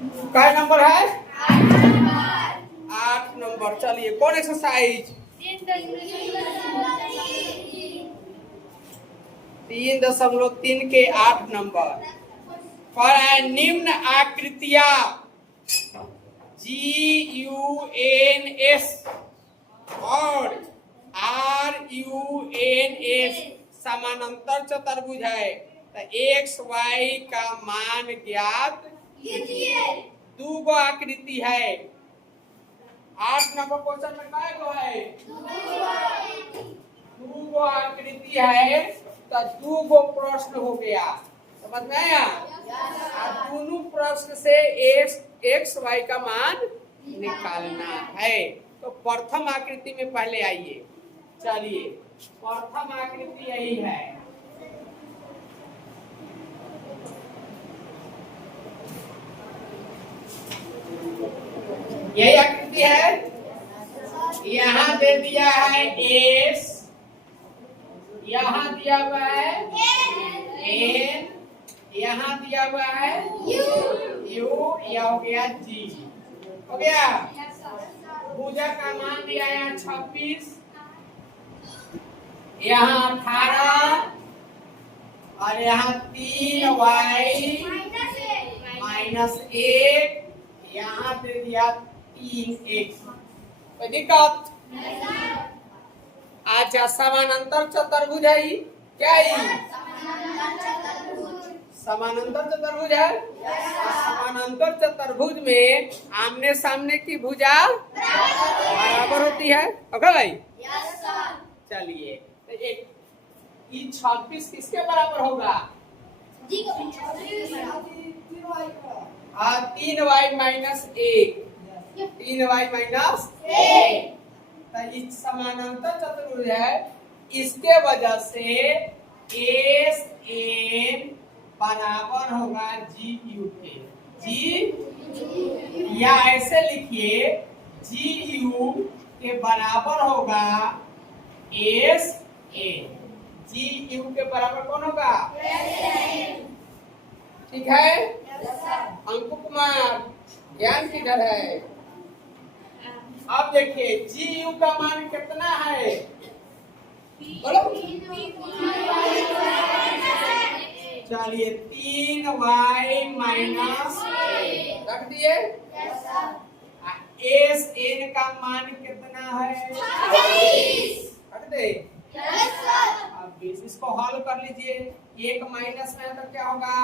क्या नंबर है? 8 नंबर। चलिए कौन एक्सरसाइज? 3.3 के 8 नंबर पर है निम्न आकृतियां GUNS और RUNS समानांतर चतुर्भुज है तो एक्स वाई का मान ज्ञात कीजिए। दो गो आकृति है। 8 नंबर क्वेश्चन में काय गो है? दो गो आकृति है तो दो गो प्रश्न हो गया। समझ में आया? दोनों प्रश्न से एक्स वाई का मान निकालना है। तो प्रथम आकृति में पहले आइए। चलिए प्रथम आकृति यही है। यही आकृति है। यहाँ दे दिया है एस, यहाँ दिया हुआ है एन, यहाँ दिया हुआ है यू, यह हो गया जी। हो गया। भुजा का मान दिया है 26, यहाँ 18 और यहाँ 3y -1, यहाँ दे दिया 3x। कोई दिक्कत? अच्छा समानांतर चतुर्भुज है क्या? समानांतर चतुर्भुज है। समानांतर चतुर्भुज में आमने सामने की भुजा बराबर होती है। ओके भाई? चलिए तो एक 26 किसके बराबर होगा? 3y -1 तो इस समानांतर चतुर्भुज है। इसके वजह से एस एन बराबर होगा जी यू के। जी या ऐसे लिखिए जी यू के बराबर होगा एस एन। जी यू के बराबर कौन होगा? ठीक है। अंकु कुमार ज्ञान किधर है? अब देखिए जी यू का मान कितना है? बोलो। चलिए 3y - रख दिए। एस एन का मान कितना है? 20। रख दे। अब इसको हल कर लीजिए। एक माइनस में है तो क्या होगा?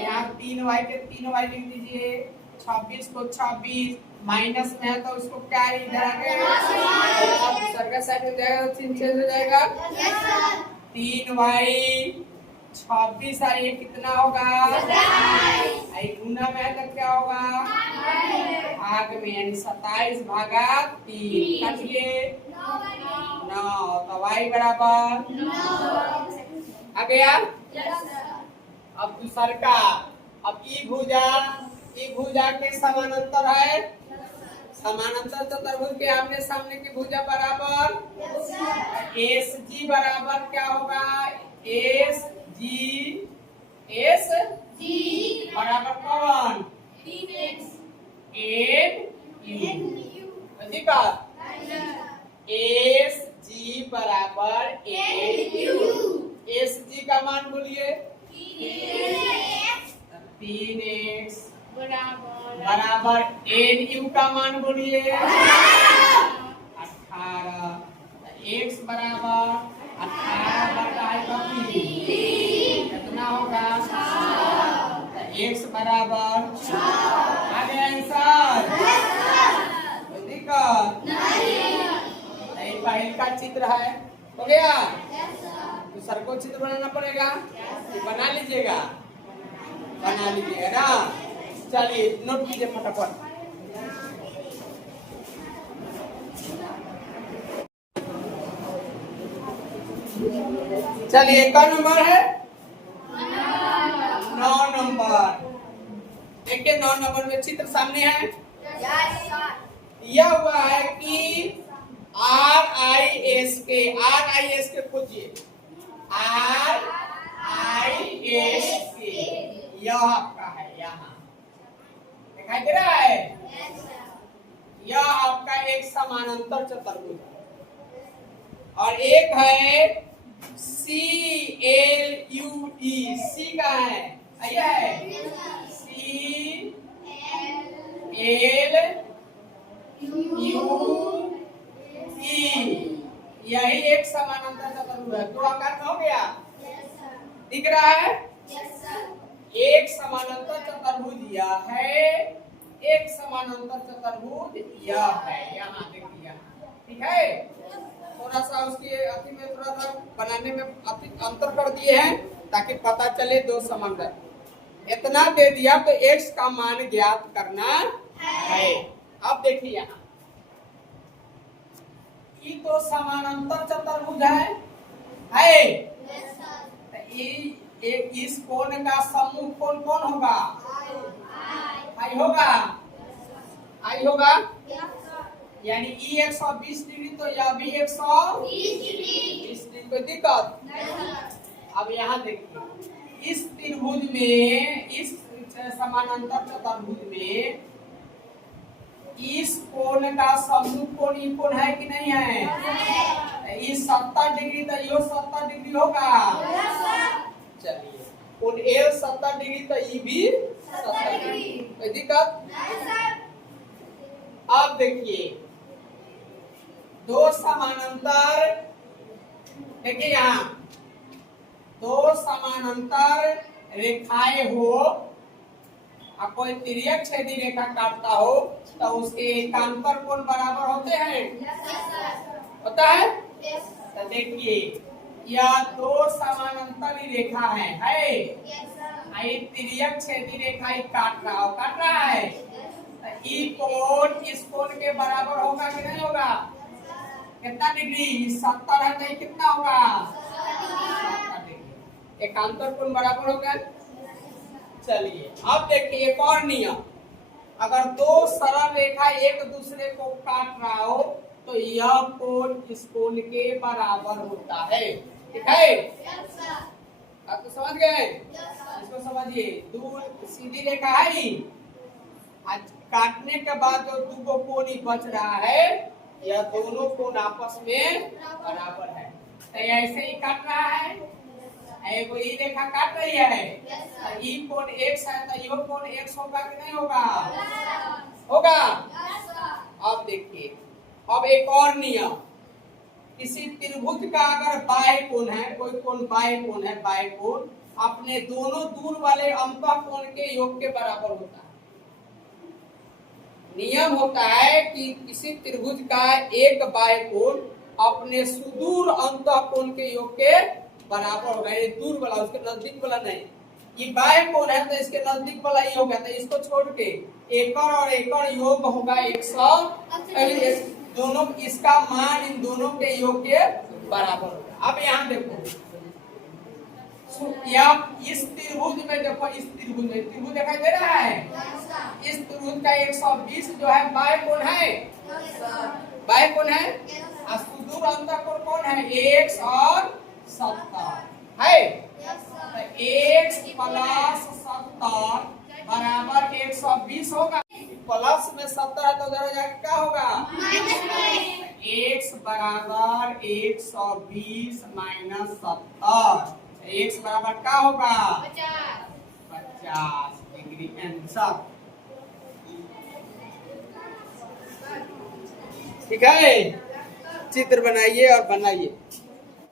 यहाँ 3y के 3y लिख दीजिए। 26 को 26 माइनस में है तो उसको क्या इधर आगे सर्कल साइड में जाएगा तो 3 6 हो जाएगा। 3y 26 और ये कितना होगा? गुना में है तो क्या होगा? भाग में यानी 27 भागा 3 काटिए 9 तो y बराबर 9 आ गया। अब दूसर का अब ई भुजा के समानांतर है। समानांतर चतुर्भुज के आमने सामने की भुजा बराबर एस जी बराबर क्या होगा? एस जी बराबर कौन? N U. अधिकार एस जी बराबर एन यू। एस जी का मान बोलिए 3x बराबर एन यू का मान बोलिए 18। x बराबर 18 कितना होगा? x बराबर आगे आंसर पहले का चित्र है। हो गया। दूसरा को चित्र बनाना पड़ेगा। बना लीजिएगा ना। चलिए नोट कीजिए फटाफट। चलिए क्या नंबर है? 9 नंबर। देखिए 9 नंबर में चित्र सामने है। यह हुआ है कि RIS के खोजिए। RIS के यह आपका है यहाँ दिखाई दे रहा है? यह आपका एक समानांतर चतुर्भुज और एक है CLUE। सी का है, आइए है CLUE। यही एक समानांतर चतुर्भुज है। दो आकार में हो गया, दिख रहा है? एक समानांतर चतुर्भुज यह है, एक समानांतर चतुर्भुज यह है। यहाँ देखिए, ठीक है? थोड़ा सा उसके अति में थोड़ा सा बनाने में अंतर कर दिए हैं ताकि पता चले दो समांतर। इतना दे दिया तो x का मान ज्ञात करना है। अब देखिए यहाँ ये तो समानांतर चतुर्भुज है? इस कोण का समूह कोण कौन होगा? आई होगा, आई होगा। यानी ई 120 डिग्री तो यह भी 120 डिग्री। कोई दिक्कत? अब यहाँ देखिए, इस त्रिभुज में, इस समानांतर चतुर्भुज में इस कोण का समूह कोण ये कोण है कि नहीं है? इस 70 डिग्री तो यो 70 डिग्री होगा। चलिए, कोण एल 70 डिग्री तो ये भी 70 डिग्री। कोई दिक्कत? अब देखिए, दो समानांतर, देखिए यहाँ दो समानांतर रेखाएं हो और कोई तिर्यक छेदी रेखा काटता हो तो उसके एकांतर कोण बराबर होते हैं? होता है? तो देखिए, यह दो समानांतर रेखा है? तिर्यक छेदी रेखा ही काट रहा है। ई कोण इस कोण के बराबर होगा कि नहीं होगा? कितना डिग्री? 70 है तो कितना होगा? 70 डिग्री। एकांतर कोण बराबर होगा। चलिए, अब देखिए एक और नियम, अगर दो सरल रेखा एक दूसरे को काट रहा हो तो यह कोण इस कोण के बराबर होता है। ठीक है? आप तो समझ गए? इसको समझिए, दूर सीधी रेखा है, आज काटने के बाद जो दो कोण बच रहा है, यह दोनों कोण आपस में बराबर है। तो ऐसे ही काट रहा है, एगो ई रेखा काट रही है, ई कोण x है तो यो कोण x होगा कि नहीं होगा? होगा। अब देखिए, अब एक और नियम, किसी त्रिभुज का अगर बाह्य कोण है, कोई कोण बाह्य कोण है, बाह्य कोण अपने दोनों दूर वाले अंतः कोण के योग के बराबर होता है। नियम होता है कि किसी त्रिभुज का एक बाह्य कोण अपने सुदूर अंतः कोण के योग के बराबर होगा। ये दूर वाला, उसके नजदीक वाला नहीं। ये बाह्य कोण है तो इसके नजदीक वाला ही होगा, तो इसको छोड़ के एकड़ और एकड़ योग होगा 100। दोनों इसका मान इन दोनों के योग के बराबर होगा। अब यहाँ देखो, या इस त्रिभुज में देखो, इस त्रिभुज में त्रिभुज दिखाई दे रहा है? इस त्रिभुज का 120 जो है बाह्य कोण है, बाह्य कोण है, और सुदूर अंतः कोण कौन है? x और 70 है। तो x प्लस 70 बराबर 120 होगा। प्लस में 70 है तो उधर जाकर क्या होगा? x बराबर 120 माइनस 70, x बराबर क्या होगा? 50 डिग्री आंसर। ठीक है? चित्र बनाइए और बनाइए।